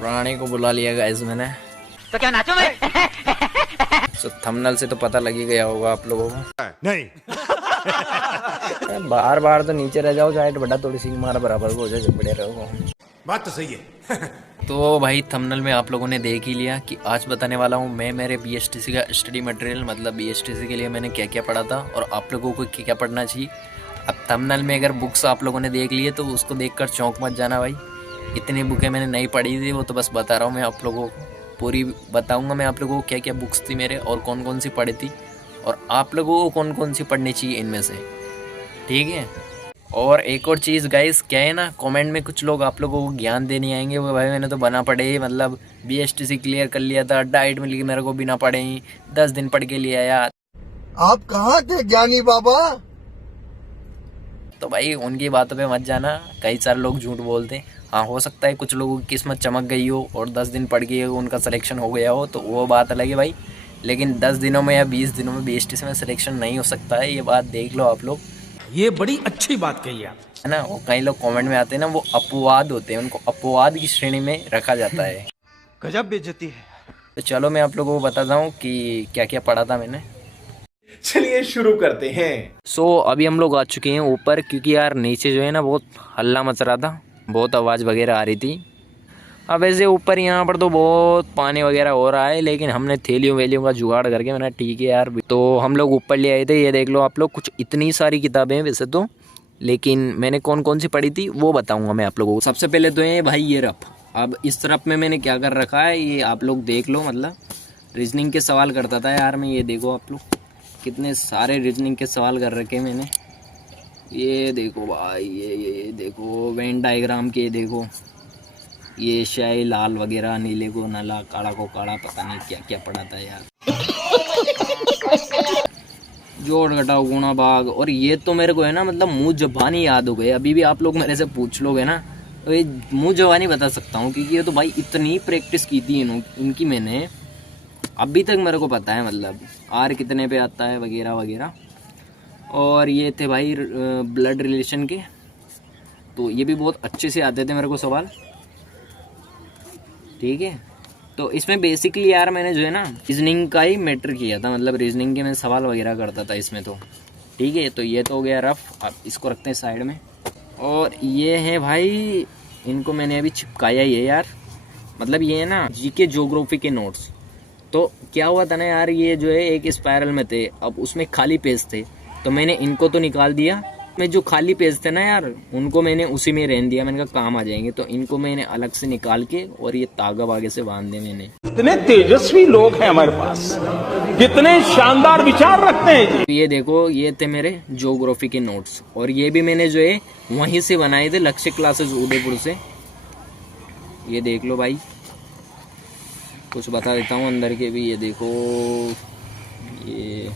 प्राणी को बुला लिया गाइस मैंने। तो क्या नाचो मैं? तो थंबनेल से तो पता लग ही गया होगा आप लोगों को। नहीं। बार बार तो नीचे रह जाओ, चाहे बड़ा थोड़ी सी हमारा बराबर को हो जाए, जब बड़े रहो। बात तो सही है। तो भाई थंबनेल में आप लोगों ने देख ही लिया कि आज बताने वाला हूँ मैं मेरे बीएसटीसी का स्टडी मटेरियल, मतलब बीएसटीसी के लिए मैंने क्या क्या पढ़ा था और आप लोगों को क्या क्या पढ़ना चाहिए। अब थंबनेल में अगर बुक्स आप लोगों ने देख लिए तो उसको देखकर चौंक मत जाना भाई, इतनी बुकें मैंने नहीं पढ़ी थी, वो तो बस बता रहा हूँ मैं आप लोगों को। पूरी बताऊँगा मैं आप लोगों को क्या क्या बुक्स थी मेरे और कौन कौन सी पढ़ी थी और आप लोगों को कौन कौन सी पढ़नी चाहिए इनमें से, ठीक है। और एक और चीज़ गाइस, क्या है ना, कमेंट में कुछ लोग आप लोगों को ज्ञान देने आएंगे, वो भाई मैंने तो बना पढ़े, मतलब बीएसटीसी क्लियर कर लिया था, डाइट मिल गई मेरे को बिना पढ़े ही, 10 दिन पढ़ के लिए आया। आप कहाँ थे ज्ञानी बाबा? तो भाई उनकी बातों पे मत जाना, कई सारे लोग झूठ बोलते हैं। हाँ, हो सकता है कुछ लोगों की किस्मत चमक गई हो और 10 दिन पढ़ के उनका सिलेक्शन हो गया हो, तो वो बात अलग है भाई, लेकिन 10 दिनों में या 20 दिनों में बीएसटीसी में सिलेक्शन नहीं हो सकता है, ये बात देख लो आप लोग। ये बड़ी अच्छी बात कही आप, है ना। वो कई लोग कमेंट में आते हैं ना, वो अपवाद होते हैं, उनको अपवाद की श्रेणी में रखा जाता है। गजब बेइज्जती है। तो चलो मैं आप लोगों को बताता हूँ कि क्या क्या पढ़ा था मैंने। चलिए शुरू करते हैं। अभी हम लोग आ चुके हैं ऊपर, क्योंकि यार नीचे जो है ना बहुत हल्ला मच रहा था, बहुत आवाज़ वगैरह आ रही थी। अब ऐसे ऊपर यहाँ पर तो बहुत पानी वगैरह हो रहा है, लेकिन हमने थैलियों वैलियों का जुगाड़ करके मैंने ठीक है यार, तो हम लोग ऊपर ले आए थे। ये देख लो आप लोग, कुछ इतनी सारी किताबें हैं वैसे तो, लेकिन मैंने कौन कौन सी पढ़ी थी वो बताऊंगा मैं आप लोगों को। सबसे पहले तो ये भाई ये रफ, अब इस तरफ में मैंने क्या कर रखा है ये आप लोग देख लो, मतलब रीजनिंग के सवाल करता था यार मैं, ये देखो आप लोग कितने सारे रीजनिंग के सवाल कर रखे मैंने। ये देखो भाई, ये देखो वेन डायग्राम के, देखो ये शाही लाल वगैरह, नीले को नाला, काला को काला, पता नहीं क्या क्या पढ़ा था यार। जोड़ घटाओ गुणा भाग, और ये तो मेरे को है ना, मतलब मुँह जबानी याद हो गए। अभी भी आप लोग मेरे से पूछ लोगे ना तो ये मुँह जबानी बता सकता हूँ, क्योंकि ये तो भाई इतनी प्रैक्टिस की थी इनकी मैंने, अभी तक मेरे को पता है, मतलब आर कितने पे आता है वगैरह वगैरह। और ये थे भाई ब्लड रिलेशन के, तो ये भी बहुत अच्छे से आते थे मेरे को सवाल, ठीक है। तो इसमें बेसिकली यार मैंने जो है ना रीजनिंग का ही मैटर किया था, मतलब रीजनिंग के मैं सवाल वगैरह करता था इसमें, तो ठीक है। तो ये तो हो गया रफ, अब इसको रखते हैं साइड में। और ये है भाई, इनको मैंने अभी चिपकाया ही है यार, मतलब ये है ना जीके ज्योग्राफी के नोट्स। तो क्या हुआ था ना यार, ये जो है एक स्पायरल में थे, अब उसमें खाली पेज थे, तो मैंने इनको तो निकाल दिया, मैं जो खाली पेज थे ना यार उनको मैंने उसी में रहने दिया, मैंने कहा काम आ जाएंगे, तो इनको मैंने अलग से निकाल के और ये तागा वागे से बांध दे मैंने। कितने तेजस्वी लोग हैं हमारे पास, कितने शानदार विचार रखते हैं। ये देखो, ये थे मेरे ज्योग्राफी के नोट्स, और ये भी मैंने जो है वहीं से बनाए थे, लक्ष्य क्लासेस उदयपुर से। ये देख लो भाई, कुछ बता देता हूँ अंदर के भी, ये देखो ये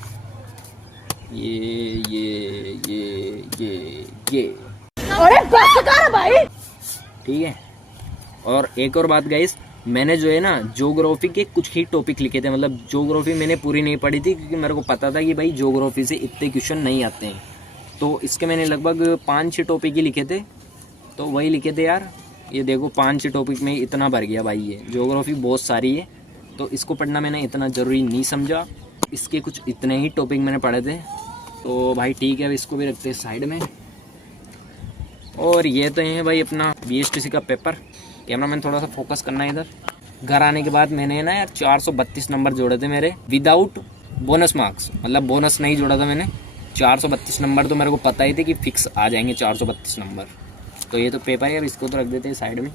अरे बस कर भाई, ठीक है। और एक और बात गाइस, मैंने जो है ना ज्योग्राफी के कुछ ही टॉपिक लिखे थे, मतलब ज्योग्राफी मैंने पूरी नहीं पढ़ी थी, क्योंकि मेरे को पता था कि भाई ज्योग्राफी से इतने क्वेश्चन नहीं आते हैं, तो इसके मैंने लगभग 5-6 टॉपिक ही लिखे थे, तो वही लिखे थे यार। ये देखो 5-6 टॉपिक में इतना भर गया भाई, ये ज्योग्राफी बहुत सारी है, तो इसको पढ़ना मैंने इतना ज़रूरी नहीं समझा, इसके कुछ इतने ही टॉपिक मैंने पढ़े थे, तो भाई ठीक है, अब इसको भी रखते हैं साइड में। और ये तो है भाई अपना बीएसटीसी का पेपर, कैमरा मैन थोड़ा सा फोकस करना है इधर। घर आने के बाद मैंने ना यार 432 नंबर जोड़े थे मेरे, विदाउट बोनस मार्क्स, मतलब बोनस नहीं जोड़ा था मैंने। 432 नंबर तो मेरे को पता ही थे कि फिक्स आ जाएंगे 432 नंबर, तो ये तो पेपर है, अब इसको तो रख देते हैं साइड में।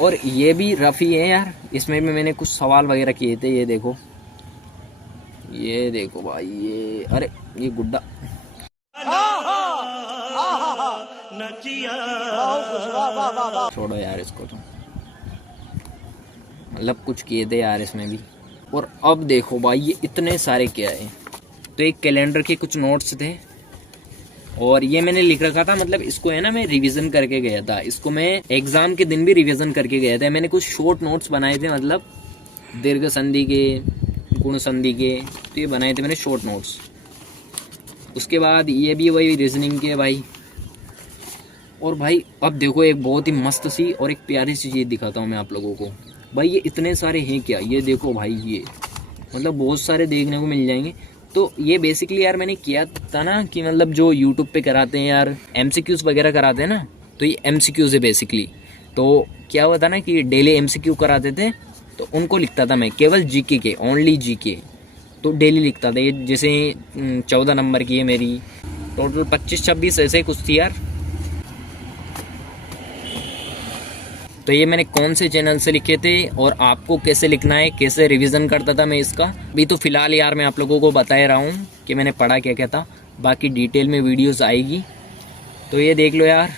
और ये भी रफ ही है यार, इसमें भी मैंने कुछ सवाल वगैरह किए थे, ये देखो भाई, ये अरे ये गुड्डा, छोड़ो यार इसको, तो मतलब कुछ किए थे यार इसमें भी। और अब देखो भाई, ये इतने सारे क्या है, तो एक कैलेंडर के कुछ नोट्स थे, और ये मैंने लिख रखा था, मतलब इसको है ना मैं रिवीजन करके गया था, इसको मैं एग्जाम के दिन भी रिवीजन करके गया था। मैंने कुछ शॉर्ट नोट्स बनाए थे, मतलब दीर्घ संधि के, गुण संधि के, तो ये बनाए थे मैंने शॉर्ट नोट्स। उसके बाद ये भी वही रीजनिंग के भाई। और भाई अब देखो, एक बहुत ही मस्त सी और एक प्यारी सी चीज़ दिखाता हूँ मैं आप लोगों को, भाई ये इतने सारे हैं क्या, ये देखो भाई, ये मतलब बहुत सारे देखने को मिल जाएंगे। तो ये बेसिकली यार मैंने किया था ना कि मतलब जो यूट्यूब पे कराते हैं यार MCQs वगैरह कराते हैं ना, तो ये MCQs है बेसिकली। तो क्या हुआ था ना कि डेली MCQ कराते थे, तो उनको लिखता था मैं, केवल GK के, ओनली GK, तो डेली लिखता था। ये जैसे 14 नंबर की है मेरी, टोटल 25-26 ऐसे कुछ थी यार। तो ये मैंने कौन से चैनल से लिखे थे और आपको कैसे लिखना है, कैसे रिवीजन करता था मैं इसका, अभी तो फिलहाल यार मैं आप लोगों को बता रहा हूँ कि मैंने पढ़ा क्या क्या था। बाकी डिटेल में वीडियोस आएगी, तो ये देख लो यार।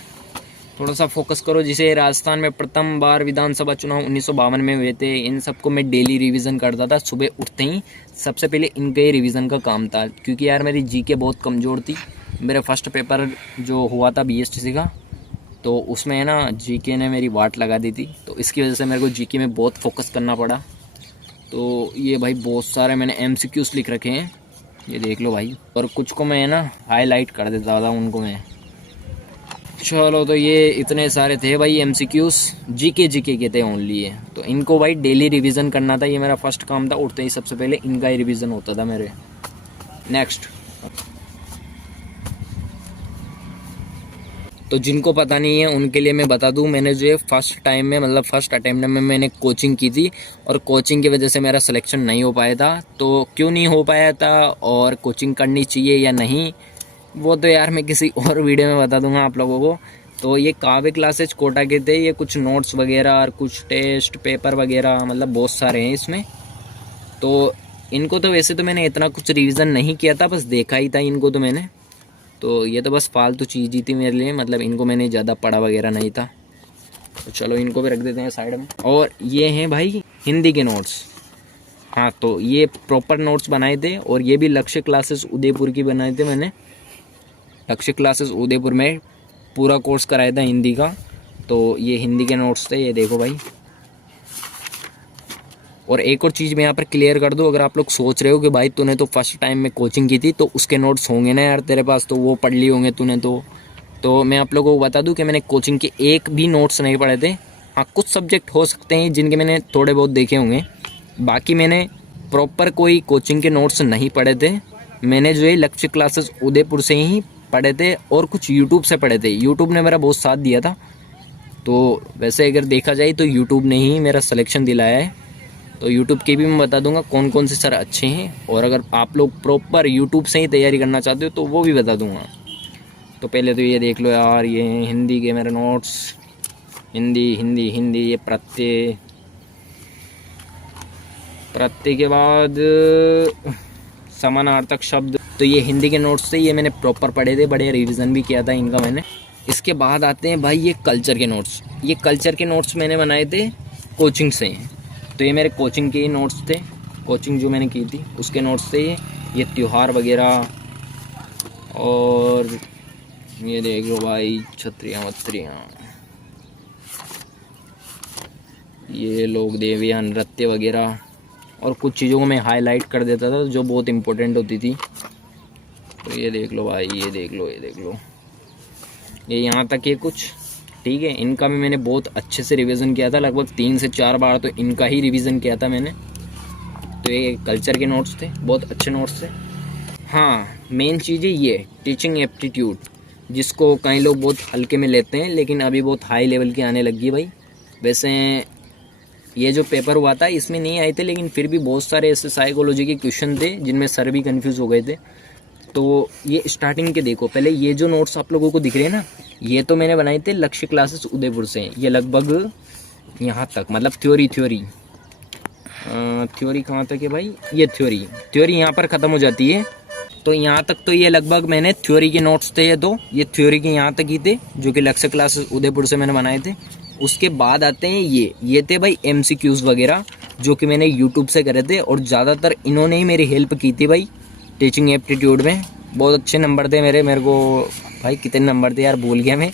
थोड़ा सा फोकस करो। जिसे राजस्थान में प्रथम बार विधानसभा चुनाव 1952 में हुए थे, इन सबको मैं डेली रिवीजन करता था। सुबह उठते ही सबसे पहले इनके ही रिवीजन का काम था, क्योंकि यार मेरी GK बहुत कमज़ोर थी। मेरा फर्स्ट पेपर जो हुआ था BSTC का, तो उसमें है ना GK ने मेरी वाट लगा दी थी, तो इसकी वजह से मेरे को GK में बहुत फोकस करना पड़ा। तो ये भाई बहुत सारे मैंने MCQs लिख रखे हैं, ये देख लो भाई। और कुछ को मैं है ना हाईलाइट कर देता था उनको मैं। चलो, तो ये इतने सारे थे भाई MCQs, GK के थे ओनली है। तो इनको भाई डेली रिवीजन करना था, ये मेरा फर्स्ट काम था। उठते ही सबसे पहले इनका ही रिवीजन होता था मेरे। नेक्स्ट, तो जिनको पता नहीं है उनके लिए मैं बता दूं, मैंने जो है फर्स्ट टाइम में, मतलब फर्स्ट अटेम्प्ट में मैंने कोचिंग की थी, और कोचिंग की वजह से मेरा सिलेक्शन नहीं हो पाया था। तो क्यों नहीं हो पाया था और कोचिंग करनी चाहिए या नहीं, वो तो यार मैं किसी और वीडियो में बता दूंगा आप लोगों को। तो ये काव्य क्लासेज कोटा के थे, ये कुछ नोट्स वगैरह और कुछ टेस्ट पेपर वगैरह, मतलब बहुत सारे हैं इसमें। तो इनको तो वैसे तो मैंने इतना कुछ रिवीजन नहीं किया था, बस देखा ही था इनको तो मैंने। तो ये तो बस फालतू चीज़ ही थी मेरे लिए, मतलब इनको मैंने ज़्यादा पढ़ा वगैरह नहीं था। तो चलो इनको भी रख देते हैं साइड में। और ये हैं भाई हिंदी के नोट्स। हाँ, तो ये प्रॉपर नोट्स बनाए थे, और ये भी लक्ष्य क्लासेस उदयपुर की बनाए थे मैंने। लक्ष्य क्लासेस उदयपुर में पूरा कोर्स कराया था हिंदी का। तो ये हिंदी के नोट्स थे, ये देखो भाई। और एक और चीज़ मैं यहाँ पर क्लियर कर दूँ, अगर आप लोग सोच रहे हो कि भाई तूने तो फर्स्ट टाइम में कोचिंग की थी, तो उसके नोट्स होंगे ना यार तेरे पास, तो वो पढ़ लिए होंगे तूने। तो मैं आप लोगों को बता दूं कि मैंने कोचिंग के एक भी नोट्स नहीं पढ़े थे। हाँ, कुछ सब्जेक्ट हो सकते हैं जिनके मैंने थोड़े बहुत देखे होंगे, बाकी मैंने प्रॉपर कोई कोचिंग के नोट्स नहीं पढ़े थे। मैंने जो है लक्ष्य क्लासेस उदयपुर से ही पढ़े थे, और कुछ यूट्यूब से पढ़े थे। यूट्यूब ने मेरा बहुत साथ दिया था। तो वैसे अगर देखा जाए तो यूट्यूब ने ही मेरा सिलेक्शन दिलाया है। तो यूट्यूब के भी मैं बता दूंगा कौन कौन से सर अच्छे हैं, और अगर आप लोग प्रॉपर यूट्यूब से ही तैयारी करना चाहते हो तो वो भी बता दूंगा। तो पहले तो ये देख लो यार, ये हिंदी के मेरे नोट्स। हिंदी ये प्रत्यय के बाद समानार्थक शब्द। तो ये हिंदी के नोट्स थे, ये मैंने प्रॉपर पढ़े थे, बढ़िया रिवीजन भी किया था इनका मैंने। इसके बाद आते हैं भाई ये कल्चर के नोट्स। ये कल्चर के नोट्स मैंने बनाए थे कोचिंग से। तो ये मेरे कोचिंग के ही नोट्स थे, कोचिंग जो मैंने की थी उसके नोट्स थे ये त्यौहार वगैरह। और ये देख लो भाई, छत्रियाँ वत्रियाँ, ये लोग देवियाँ, नृत्य वगैरह, और कुछ चीज़ों को मैं हाईलाइट कर देता था जो बहुत इम्पोर्टेंट होती थी। तो ये देख लो भाई, ये देख लो ये यहाँ तक ये कुछ ठीक है। इनका भी मैंने बहुत अच्छे से रिवीजन किया था, लगभग 3 से 4 बार तो इनका ही रिवीजन किया था मैंने। तो ये कल्चर के नोट्स थे, बहुत अच्छे नोट्स थे। हाँ, मेन चीज़ है ये टीचिंग एप्टीट्यूड, जिसको कई लोग बहुत हल्के में लेते हैं, लेकिन अभी बहुत हाई लेवल की आने लगी है भाई। वैसे ये जो पेपर हुआ था इसमें नहीं आए थे, लेकिन फिर भी बहुत सारे ऐसे साइकोलॉजी के क्वेश्चन थे जिनमें सर भी कंफ्यूज हो गए थे। तो ये स्टार्टिंग के देखो, पहले ये जो नोट्स आप लोगों को दिख रहे हैं ना, ये तो मैंने बनाए थे लक्ष्य क्लासेस उदयपुर से। ये लगभग यहाँ तक, मतलब थ्योरी कहाँ तक है भाई, ये थ्योरी यहाँ पर ख़त्म हो जाती है। तो यहाँ तक तो ये लगभग मैंने थ्योरी के नोट्स थे ये थ्योरी के यहाँ तक ही थे, जो कि लक्ष्य क्लासेस उदयपुर से मैंने बनाए थे। उसके बाद आते हैं ये थे भाई MCQs वगैरह, जो कि मैंने यूट्यूब से करे थे, और ज़्यादातर इन्होंने ही मेरी हेल्प की थी भाई टीचिंग एप्टीट्यूड में। बहुत अच्छे नंबर थे मेरे को भाई, कितने नंबर थे यार भूल गया मैं,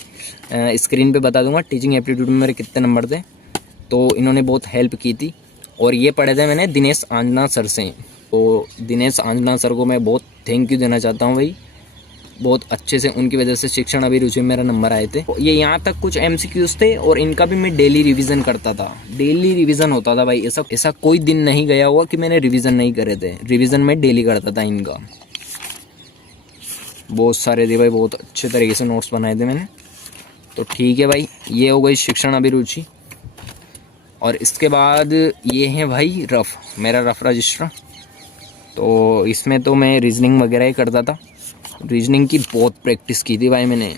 स्क्रीन पे बता दूंगा टीचिंग एप्टीट्यूड में मेरे कितने नंबर थे। तो इन्होंने बहुत हेल्प की थी। और ये पढ़े थे मैंने दिनेश आंजना सर से। तो दिनेश आंजना सर को मैं बहुत थैंक यू देना चाहता हूँ भाई, बहुत अच्छे से, उनकी वजह से शिक्षण अभिरुचि में मेरा नंबर आए थे। ये यहाँ तक कुछ MCQs थे और इनका भी मैं डेली रिवीजन करता था, डेली रिवीजन होता था भाई। ऐसा कोई दिन नहीं गया हुआ कि मैंने रिवीजन नहीं करे थे, रिवीजन मैं डेली करता था इनका। बहुत सारे थे भाई, बहुत अच्छे तरीके से नोट्स बनाए थे मैंने। तो ठीक है भाई, ये हो गई शिक्षण अभिरुचि। और इसके बाद ये है भाई मेरा रफ रजिस्टर। तो इसमें तो मैं रीजनिंग वगैरह ही करता था, रीजनिंग की बहुत प्रैक्टिस की थी भाई मैंने।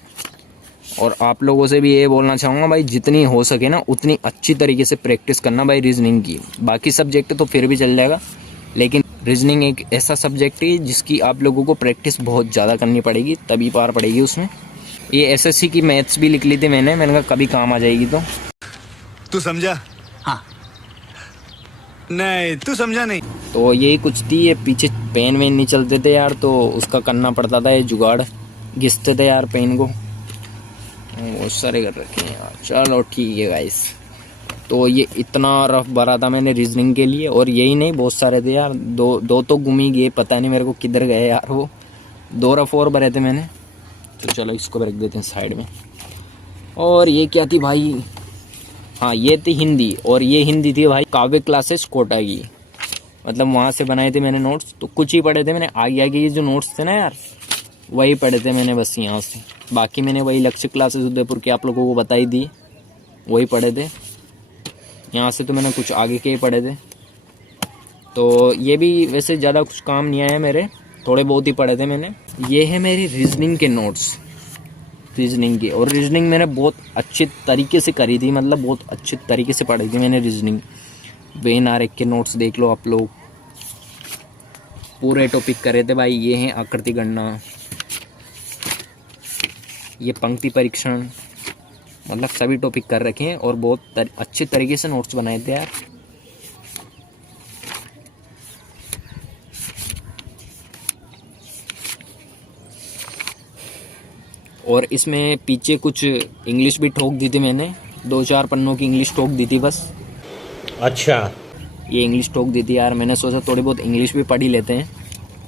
और आप लोगों से भी ये बोलना चाहूँगा भाई, जितनी हो सके ना उतनी अच्छी तरीके से प्रैक्टिस करना भाई रीजनिंग की। बाकी सब्जेक्ट तो फिर भी चल जाएगा, लेकिन रीजनिंग एक ऐसा सब्जेक्ट है जिसकी आप लोगों को प्रैक्टिस बहुत ज़्यादा करनी पड़ेगी, तभी पार पड़ेगी उसमें। ये SSC की मैथ्स भी लिख ली थी मैंने कहा कभी काम आ जाएगी। तो तू समझा? हाँ। नहीं, तू समझा नहीं। तो यही कुछ थी। ये पीछे पेन वेन नहीं चलते थे यार, तो उसका करना पड़ता था, ये जुगाड़ घिसते थे यार पेन को। बहुत सारे कर रखे हैं यार। चलो ठीक है गाइस, तो ये इतना रफ भरा था मैंने रीजनिंग के लिए। और यही नहीं, बहुत सारे थे यार, दो तो गुम ही गए, पता नहीं मेरे को किधर गए यार वो। 2 रफ और भरे थे मैंने। तो चलो इसको रख देते हैं साइड में। और ये क्या थी भाई, हाँ ये थी हिंदी। और ये हिंदी थी भाई काव्य क्लासेस कोटा की, मतलब वहाँ से बनाए थे मैंने नोट्स। तो कुछ ही पढ़े थे मैंने, आगे आगे ये जो नोट्स थे ना यार, वही पढ़े थे मैंने बस यहाँ से। बाकी मैंने वही लक्ष्य क्लासेस उदयपुर के आप लोगों को बताई दी, वही पढ़े थे। यहाँ से तो मैंने कुछ आगे के ही पढ़े थे। तो ये भी वैसे ज़्यादा कुछ काम नहीं आया मेरे, थोड़े बहुत ही पढ़े थे मैंने। ये है मेरी रीजनिंग के नोट्स, रीजनिंग की। और रीजनिंग मैंने बहुत अच्छे तरीके से करी थी, मतलब बहुत अच्छे तरीके से पढ़ी थी मैंने रीजनिंग। वेन आरेख के नोट्स देख लो आप लोग, पूरे टॉपिक करे थे भाई। ये हैं आकृति गणना, ये पंक्ति परीक्षण, मतलब सभी टॉपिक कर रखे हैं और बहुत अच्छे तरीके से नोट्स बनाए थे यार। और इसमें पीछे कुछ इंग्लिश भी ठोक दी थी मैंने, 2-4 पन्नों की इंग्लिश ठोक दी थी बस। अच्छा, ये इंग्लिश ठोक दी थी यार, मैंने सोचा थोड़ी बहुत इंग्लिश भी पढ़ ही लेते हैं।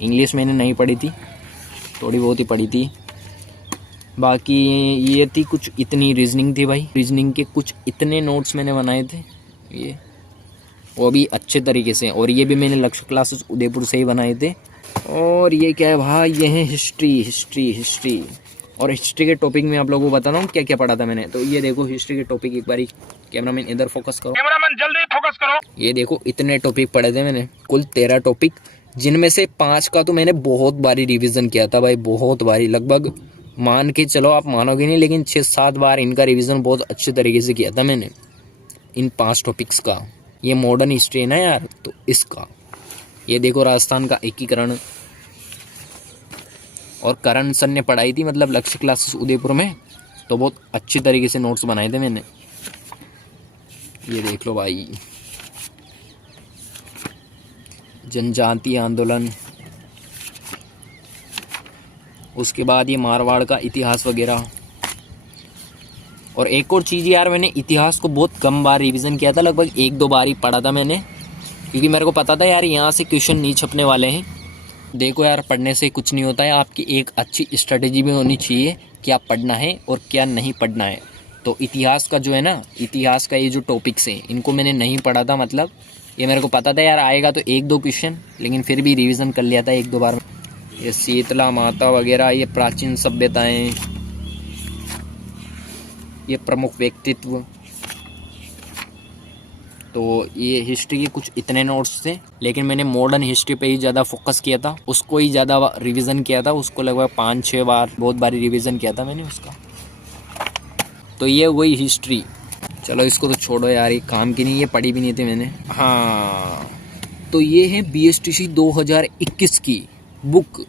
इंग्लिश मैंने नहीं पढ़ी थी, थोड़ी बहुत ही पढ़ी थी। बाकी ये थी कुछ इतनी रीजनिंग थी भाई, रीजनिंग के कुछ इतने नोट्स मैंने बनाए थे, ये वो भी अच्छे तरीके से। और ये भी मैंने लक्ष्य क्लासेस उदयपुर से ही बनाए थे। और ये क्या है भाई, ये है हिस्ट्री। और हिस्ट्री के टॉपिक में आप लोगों को बताता हूँ क्या क्या पढ़ा था मैंने। तो ये देखो हिस्ट्री के टॉपिक, एक बारी कैमरामैन इधर फोकस करो, कैमरामैन जल्दी फोकस करो। ये देखो इतने टॉपिक पढ़े थे मैंने, कुल 13 टॉपिक, जिनमें से 5 का तो मैंने बहुत बारी रिवीजन किया था भाई, बहुत बारी। लगभग मान के चलो, आप मानोगे नहीं, लेकिन 6-7 बार इनका रिवीजन बहुत अच्छे तरीके से किया था मैंने, इन 5 टॉपिक्स का। ये मॉडर्न हिस्ट्री है ना यार, तो इसका ये देखो राजस्थान का एकीकरण। और करण सर ने पढ़ाई थी, मतलब लक्ष्य क्लासेस उदयपुर में, तो बहुत अच्छी तरीके से नोट्स बनाए थे मैंने। ये देख लो भाई, जनजातीय आंदोलन, उसके बाद ये मारवाड़ का इतिहास वगैरह। और एक और चीज़ यार, मैंने इतिहास को बहुत कम बार रिवीजन किया था, लगभग 1-2 बार ही पढ़ा था मैंने, क्योंकि मेरे को पता था यार यहाँ से क्वेश्चन नहीं छपने वाले हैं। देखो यार, पढ़ने से कुछ नहीं होता है, आपकी एक अच्छी स्ट्रेटेजी भी होनी चाहिए क्या पढ़ना है और क्या नहीं पढ़ना है। तो इतिहास का जो है ना, इतिहास का ये जो टॉपिक्स हैं, इनको मैंने नहीं पढ़ा था, मतलब ये मेरे को पता था यार आएगा तो 1-2 क्वेश्चन, लेकिन फिर भी रिवीजन कर लिया था 1-2 बार। ये शीतला माता वगैरह, ये प्राचीन सभ्यताएं, ये प्रमुख व्यक्तित्व। तो ये हिस्ट्री के कुछ इतने नोट्स थे, लेकिन मैंने मॉडर्न हिस्ट्री पे ही ज़्यादा फोकस किया था, उसको ही ज़्यादा रिवीजन किया था, उसको लगभग 5-6 बार, बहुत बारी रिवीजन किया था मैंने उसका। तो ये वही हिस्ट्री। चलो इसको तो छोड़ो यार, ये काम की नहीं, ये पढ़ी भी नहीं थी मैंने। हाँ, तो ये है BSTC 2021 की बुक।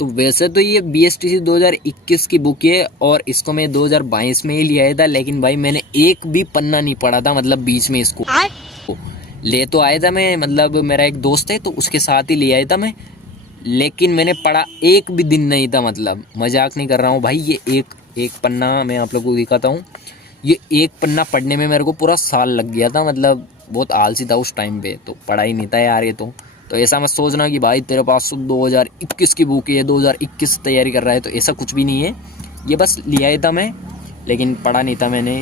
तो वैसे तो ये BSTC 2021 की बुक है, और इसको मैं 2022 में ही ले आया था, लेकिन भाई मैंने एक भी पन्ना नहीं पढ़ा था, मतलब बीच में इसको ले तो आया था मैं, मतलब मेरा एक दोस्त है तो उसके साथ ही ले आया था मैं, लेकिन मैंने पढ़ा एक भी दिन नहीं था, मतलब मजाक नहीं कर रहा हूँ भाई। ये एक पन्ना मैं आप लोगों को दिखाता हूँ, ये एक पन्ना पढ़ने में मेरे को पूरा साल लग गया था, मतलब बहुत आलसी था उस टाइम पे, तो पढ़ा ही नहीं था यार ये तो। तो ऐसा मत सोचना कि भाई तेरे पास 2021 की बुक है, 2021 तैयारी कर रहा है, तो ऐसा कुछ भी नहीं है। ये बस लिया था मैं, लेकिन पढ़ा नहीं था मैंने,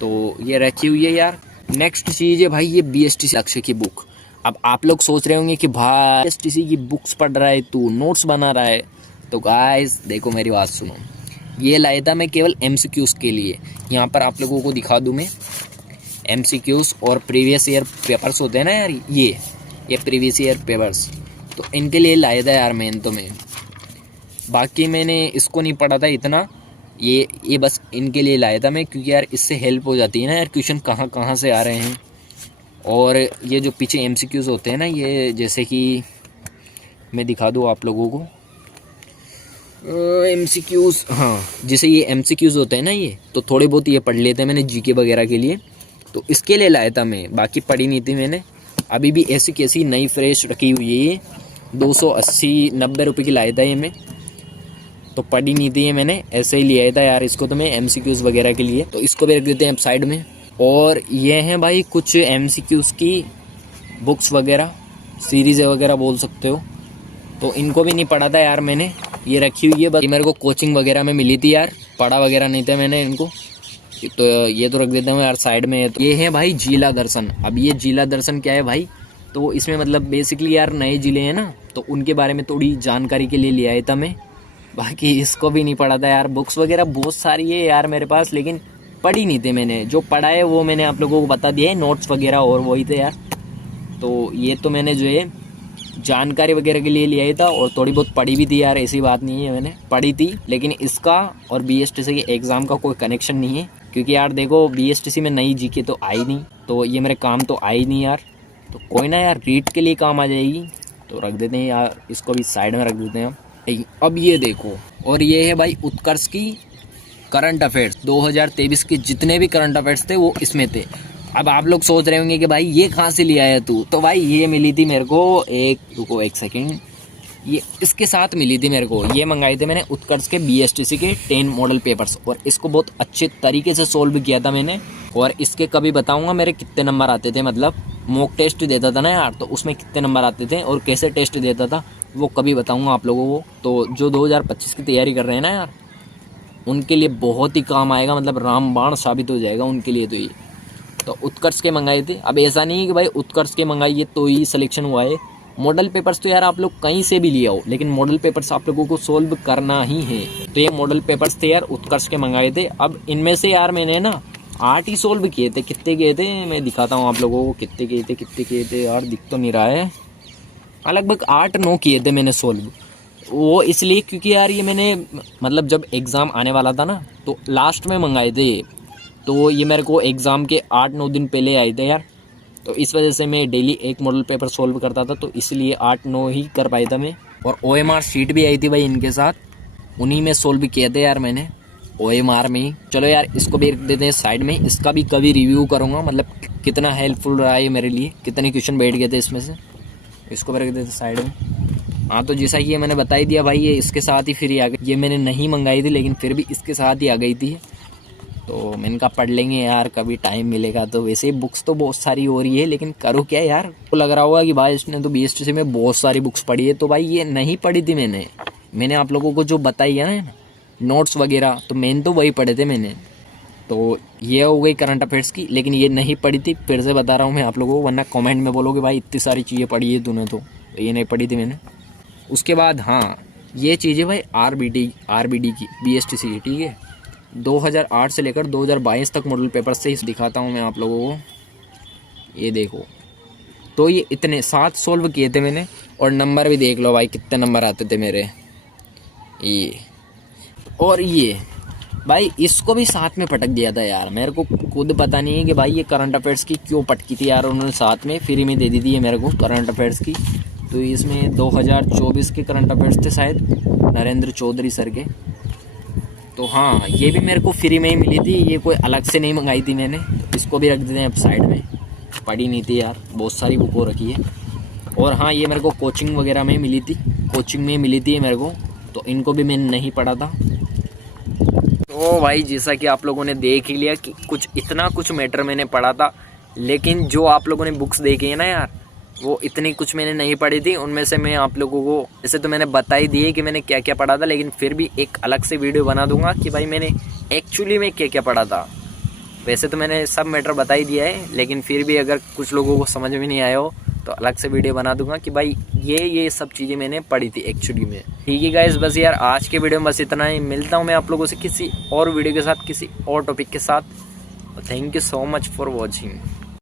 तो ये रखी हुई है यार। नेक्स्ट चीज़ है भाई ये BSTC लक्ष्य की बुक। अब आप लोग सोच रहे होंगे कि भाई BSTC की बुक्स पढ़ रहा है तू, नोट्स बना रहा है, तो गाइस देखो मेरी बात सुनो। ये लाया था मैं केवल MCQs के लिए। यहाँ पर आप लोगों को दिखा दूँ मैं, MCQs और प्रीवियस ईयर पेपर्स होते हैं ना यार, ये प्रीवियस ईयर पेपर्स, तो इनके लिए लाया था यार मेन तो मैं। बाकी मैंने इसको नहीं पढ़ा था इतना, ये बस इनके लिए लाया था मैं, क्योंकि यार इससे हेल्प हो जाती है ना यार, क्वेश्चन कहाँ कहाँ से आ रहे हैं। और ये जो पीछे MCQs होते हैं ना, ये जैसे कि मैं दिखा दूँ आप लोगों को MCQs, हाँ जैसे ये MCQs होते हैं ना, ये तो थोड़े बहुत ये पढ़ लेते हैं मैंने GK वगैरह के लिए, तो इसके लिए लाया था मैं, बाकी पढ़ी नहीं थी मैंने। अभी भी ऐसी कैसी नई फ्रेश रखी हुई है ये, 280-90 रुपये की लाया था ये मैं, तो पढ़ी नहीं थी ये मैंने, ऐसे ही लिया था यार इसको तो मैं MCQs वगैरह के लिए। तो इसको भी रख देते हैं साइड में। और ये हैं भाई कुछ MCQs की बुक्स वगैरह, सीरीज़ वगैरह बोल सकते हो, तो इनको भी नहीं पढ़ा था यार मैंने, ये रखी हुई है बस। मेरे को कोचिंग वगैरह में मिली थी यार, पढ़ा वगैरह नहीं था मैंने इनको, तो ये तो रख देता हूँ यार साइड में। तो ये है भाई जिला दर्शन। अब ये जिला दर्शन क्या है भाई, तो इसमें मतलब बेसिकली यार नए ज़िले हैं ना, तो उनके बारे में थोड़ी जानकारी के लिए ले आया था मैं। बाकी इसको भी नहीं पढ़ा था यार, बुक्स वगैरह बहुत सारी है यार मेरे पास, लेकिन पढ़ी नहीं थी मैंने। जो पढ़ा है वो मैंने आप लोगों को बता दिया है, नोट्स वगैरह और वही थे यार। तो ये तो मैंने जो है जानकारी वगैरह के लिए लिया था, और थोड़ी बहुत पढ़ी भी थी यार, ऐसी बात नहीं है मैंने पढ़ी थी, लेकिन इसका और BSTC के एग्ज़ाम का कोई कनेक्शन नहीं है, क्योंकि यार देखो BSTC में नई GK तो आई नहीं, तो ये मेरे काम तो आई नहीं यार, तो कोई ना यार रीड के लिए काम आ जाएगी, तो रख देते हैं यार, इसको भी साइड में रख देते हैं हम। अब ये देखो, और ये है भाई उत्कर्ष की करंट अफेयर्स, 2023 के जितने भी करंट अफेयर्स थे वो इसमें थे। अब आप लोग सोच रहे होंगे कि भाई ये कहाँ से लिया है तू, तो भाई ये मिली थी मेरे को, एक सेकेंड, ये इसके साथ मिली थी मेरे को, ये मंगाए थे मैंने उत्कर्ष के BSTC के 10 मॉडल पेपर्स, और इसको बहुत अच्छे तरीके से सोल्व किया था मैंने। और इसके कभी बताऊंगा मेरे कितने नंबर आते थे, मतलब मॉक टेस्ट देता था ना यार, तो उसमें कितने नंबर आते थे और कैसे टेस्ट देता था वो कभी बताऊंगा आप लोगों को। तो जो 2025 की तैयारी कर रहे हैं ना यार, उनके लिए बहुत ही काम आएगा, मतलब रामबाण साबित हो जाएगा उनके लिए। तो ये तो उत्कर्ष के मंगाए थे। अब ऐसा नहीं है कि भाई उत्कर्ष के मंगाइए तो ही सिलेक्शन हुआ है, मॉडल पेपर्स तो यार आप लोग कहीं से भी लिए हो, लेकिन मॉडल पेपर्स आप लोगों को सोल्व करना ही है। तो ये मॉडल पेपर्स थे यार, उत्कर्ष के मंगाए थे। अब इनमें से यार मैंने ना 8 ही सोल्व किए थे। कितने किए थे मैं दिखाता हूँ आप लोगों को, कितने किए थे यार, दिख तो नहीं रहा है, लगभग 8-9 किए थे मैंने सोल्व। वो इसलिए क्योंकि यार ये मैंने मतलब जब एग्ज़ाम आने वाला था ना, तो लास्ट में मंगाए थे, तो ये मेरे को एग्ज़ाम के 8-9 दिन पहले आए थे यार, तो इस वजह से मैं डेली एक मॉडल पेपर सोल्व करता था, तो इसलिए 8-9 ही कर पाया था मैं। और OMR शीट भी आई थी भाई इनके साथ, उन्हीं में सोल्व किए थे यार मैंने, OMR में ही। चलो यार इसको भी रख देते हैं साइड में, इसका भी कभी रिव्यू करूँगा, मतलब कितना हेल्पफुल रहा है मेरे लिए, कितने क्वेश्चन बैठ गए थे इसमें से, इसको भी रख देते साइड में। हाँ तो जैसा कि ये मैंने बता ही दिया भाई, ये इसके साथ ही फ्री आ गई, ये मैंने नहीं मंगाई थी लेकिन फिर भी इसके साथ ही आ गई थी, तो मैंने कहा पढ़ लेंगे यार कभी टाइम मिलेगा। तो वैसे ही बुक्स तो बहुत सारी हो रही है, लेकिन करो क्या यार, तो लग रहा होगा कि भाई इसने तो BSTC में बहुत सारी बुक्स पढ़ी है, तो भाई ये नहीं पढ़ी थी मैंने आप लोगों को जो बताई है ना नोट्स वगैरह, तो मैंने तो वही पढ़े थे मैंने। तो ये हो गई करंट अफेयर्स की, लेकिन ये नहीं पढ़ी थी, फिर से बता रहा हूँ मैं आप लोगों को, वरना कमेंट में बोलोगे भाई इतनी सारी चीज़ें पढ़ी है तूने, तो ये नहीं पढ़ी थी मैंने। उसके बाद हाँ ये चीज़ें भाई आरबीडी की BSTC की, ठीक है, 2008 से लेकर 2022 तक मॉडल पेपर से ही दिखाता हूँ मैं आप लोगों को, ये देखो। तो ये इतने 7 सोल्व किए थे मैंने, और नंबर भी देख लो भाई कितने नंबर आते थे मेरे ये। और ये भाई इसको भी साथ में पटक दिया था यार, मेरे को खुद पता नहीं है कि भाई ये करंट अफेयर्स की क्यों पटकी थी यार, उन्होंने साथ में फ्री में दे दी थी ये मेरे को करंट अफेयर्स की। तो इसमें 2024 के करंट अफेयर्स थे शायद, नरेंद्र चौधरी सर के। तो हाँ ये भी मेरे को फ्री में ही मिली थी, ये कोई अलग से नहीं मंगाई थी मैंने। इसको भी रख देते हैं अब साइड में, पढ़ी नहीं थी यार, बहुत सारी बुक हो रखी है। और हाँ ये मेरे को कोचिंग वगैरह में मिली थी, कोचिंग में मिली थी मेरे को, तो इनको भी मैंने नहीं पढ़ा था। तो भाई जैसा कि आप लोगों ने देख ही लिया कि कुछ मैटर मैंने पढ़ा था, लेकिन जो आप लोगों ने बुक्स देखी है ना यार, वो इतनी कुछ मैंने नहीं पढ़ी थी। उनमें से मैं आप लोगों को ऐसे तो मैंने बता ही दिए कि मैंने क्या क्या पढ़ा था, लेकिन फिर भी एक अलग से वीडियो बना दूंगा कि भाई मैंने एक्चुअली में क्या क्या पढ़ा था। वैसे तो मैंने सब मैटर बता ही दिया है, लेकिन फिर भी अगर कुछ लोगों को समझ में नहीं आया हो तो अलग से वीडियो बना दूंगा कि भाई ये सब चीज़ें मैंने पढ़ी थी एक्चुअली में। ठीक है गाइस, बस यार आज के वीडियो में बस इतना ही। मिलता हूँ मैं आप लोगों से किसी और वीडियो के साथ, किसी और टॉपिक के साथ। Thank you so much for watching.